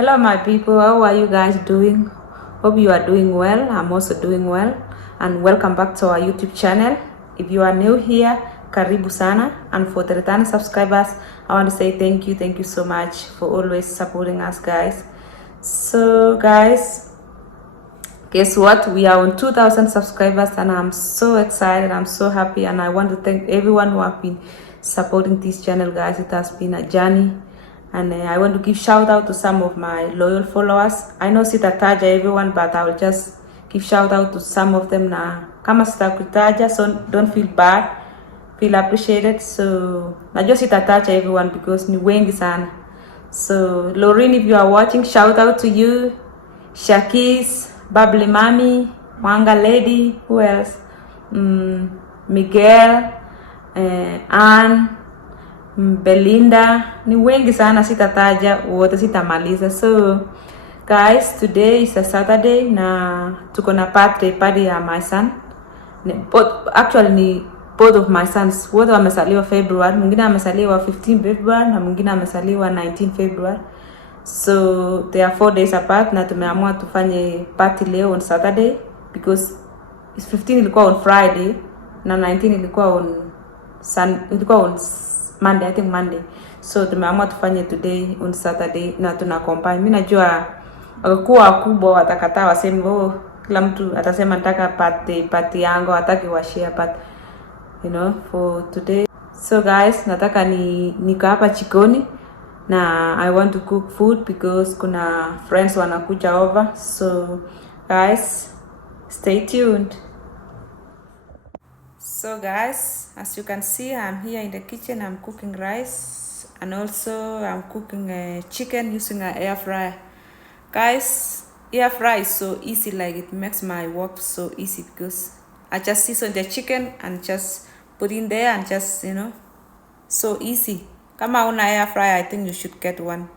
Hello my people, how are you guys doing? Hope you are doing well. I'm also doing well, and welcome back to our YouTube channel. If you are new here, karibu sana, and for the returning subscribers, I want to say thank you so much for always supporting us, guys. So guys, guess what? We are on 2,000 subscribers, and I'm so excited, I'm so happy, and I want to thank everyone who have been supporting this channel, guys. It has been a journey, and I want to give shout out to some of my loyal followers. I know sitataja everyone, but I will just give shout out to some of them na kama sitakutaja, so don't feel bad, feel appreciated. So najua sitataja everyone because ni wengi sana. So Lorraine, if you are watching, shout out to you. Shakis, Bubbly Mommy, Wanga Lady, who else? Miguel, Anne, Belinda, ni wengi sana, sitataja wote, sitamaliza. So guys, today is a Saturday na tuko na birthday party ya my son. Actually both of my sons wote wamesaliwa February. Mwingine amesaliwa 15 February na mwingine amesaliwa 19 February. So they are 4 days apart, na tumeamua tufanye party leo on Saturday because 15 ilikuwa on Friday na 19 ilikuwa on Monday, I think Monday. So tumeamua tufanye today on Saturday na tuna combine. Mimi najua kuwa wakubwa watakataa, waseme kila mtu atasema nataka party yangu, hataki wa share, but you know, for today. So guys, nataka niko hapa jikoni na I want to cook food because kuna friends wanakuja over. So guys, stay tuned. So guys, as you can see, I'm here in the kitchen. I'm cooking rice, and also I'm cooking chicken using an air fryer. Guys, air fry is so easy, like it makes my work so easy because I just season the chicken and just put in there and just, you know, so easy. Kama una air fryer, I think you should get one.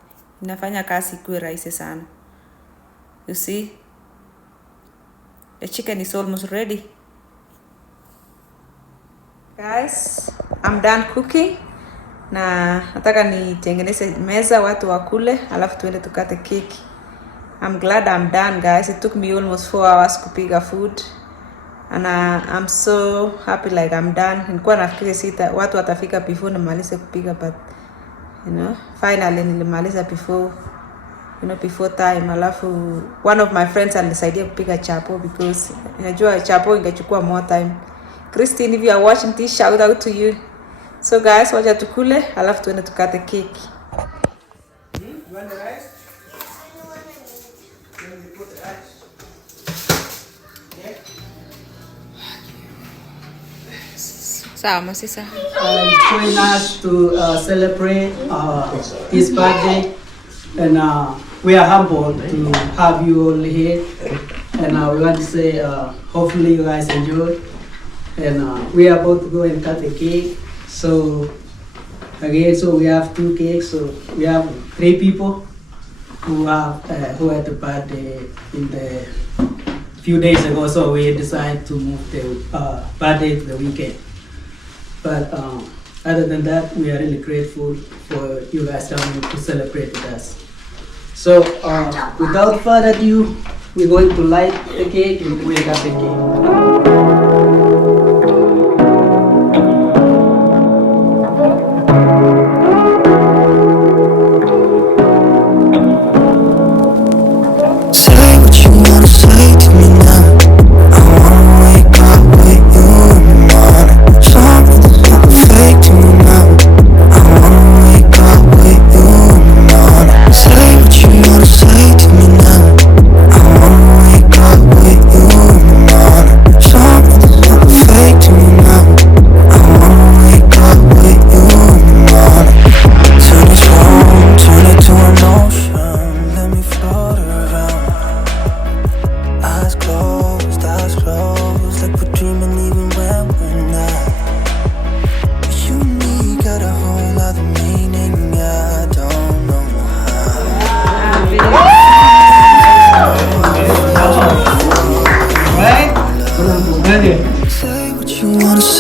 Inafanya kazi kuwe rahisi sana. You see, the chicken is almost ready. Guys, I'm done cooking. Na nataka nitengeneze meza watu wakule, alafu tuende tukate cake. I'm glad I'm done, guys. It took me almost 4 hours kupiga food, and I'm so happy like I'm done. Nilikuwa nafikiri watu watafika before nimalize kupiga, but you know, finally nilimaliza before time. Alafu one of my friends alisaidia kupiga chapo because najua chapo ingechukua more time. Christine, if you are watching this, shout out to you. So guys, wacha tukule, alafu tuende tukate cake. You want the rice? Then you put the rice. Okay. Sawa masisa. Join us to celebrate his birthday, and we are humbled to have you all here, and we want to say hopefully you guys enjoy, and we are about to go and cut the cake. So again, so we have 2 cakes, so we have 3 people who had the birthday in the few days ago, so we decided to move the birthday to the weekend. But other than that, we are really grateful for you guys coming to celebrate with us. So without further ado, we're going to light the cake and we'll cut the cake.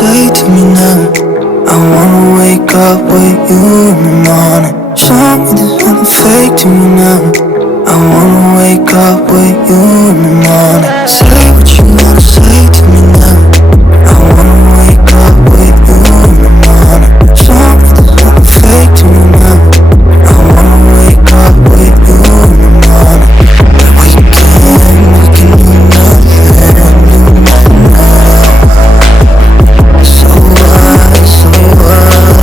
say to me now, I wanna wake up with you in the morning. Show me there's nothing fake to me now. I wanna wake up with you in the morning. Say what you wanna say to me now. I wanna wake up with you in the morning. Something's not fake to me now. I wanna wake up with you in the morning. We can do nothing now. So what,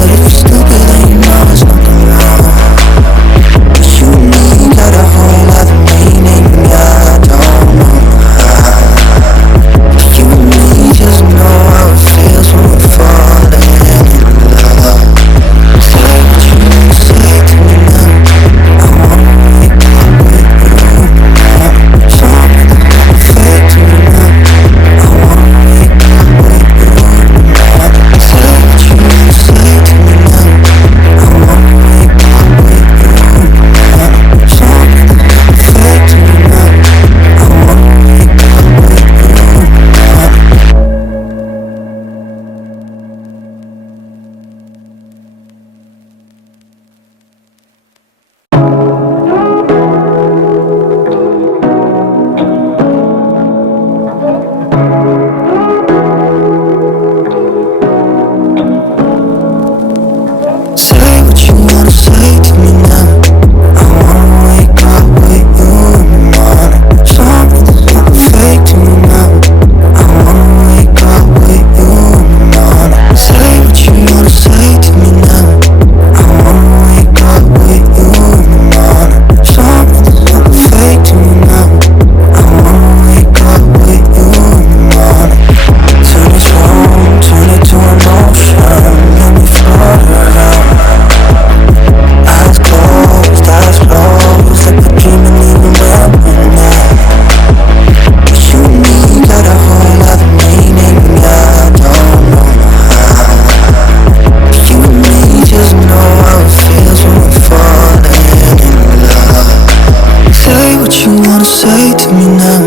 if you're stupid then you know it's nothing wrong. But you and me got a whole other meaning, I don't know how. You and me just know how it feels when we're falling in love. Say what you wanna say to me now. I wanna wake up with you in the morning. Something not fake to me now. I wanna wake up with you in the morning. Say what you wanna say to me now. I wanna wake up with you in the morning. Something not fake to me now. I wanna wake up with you in the morning. Say what you wanna say to me now. I wanna wake up with you in the morning. Something's not fake to me now. I wanna wake up with you in the morning. Say what you wanna say to me now. I wanna wake up with you in the morning. Something's not fake to me now. I wanna wake up with you in the morning. Turn this wrong, turn it to emotion. Let me float around. Eyes closed, like we're dreaming even when we're not. But you and me got a whole other meaning, I don't know how. But you and me just know how it feels when we're falling in love. Say what you wanna say to me now.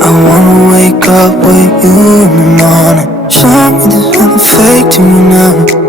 I wanna wake up with you in the morning. Something that's not fake to me now.